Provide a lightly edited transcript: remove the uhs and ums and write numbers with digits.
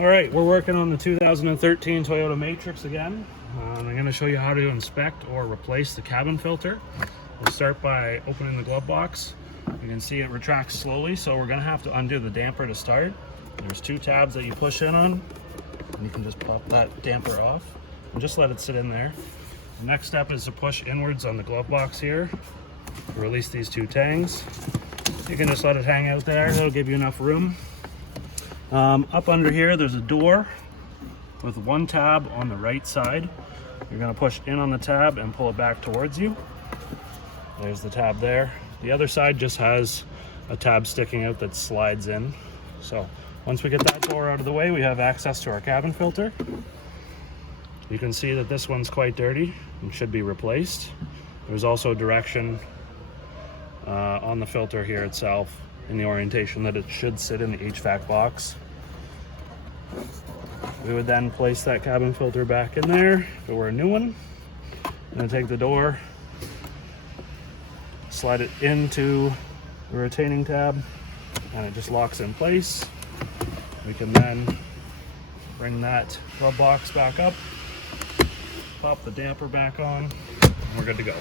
All right, we're working on the 2013 Toyota Matrix again. I'm going to show you how to inspect or replace the cabin filter. We'll start by opening the glove box. You can see it retracts slowly, so we're going to have to undo the damper to start. There's two tabs that you push in on, and you can just pop that damper off and just let it sit in there. The next step is to push inwards on the glove box here to release these two tangs. You can just let it hang out there. That'll give you enough room. Up under here, there's a door with one tab on the right side. You're going to push in on the tab and pull it back towards you. There's the tab there. The other side just has a tab sticking out that slides in. So once we get that door out of the way, we have access to our cabin filter. You can see that this one's quite dirty and should be replaced. There's also direction on the filter here itself in the orientation that it should sit in the HVAC box. We would then place that cabin filter back in there if it were a new one. I'm going to take the door, slide it into the retaining tab, and it just locks in place. We can then bring that glove box back up, pop the damper back on, and we're good to go.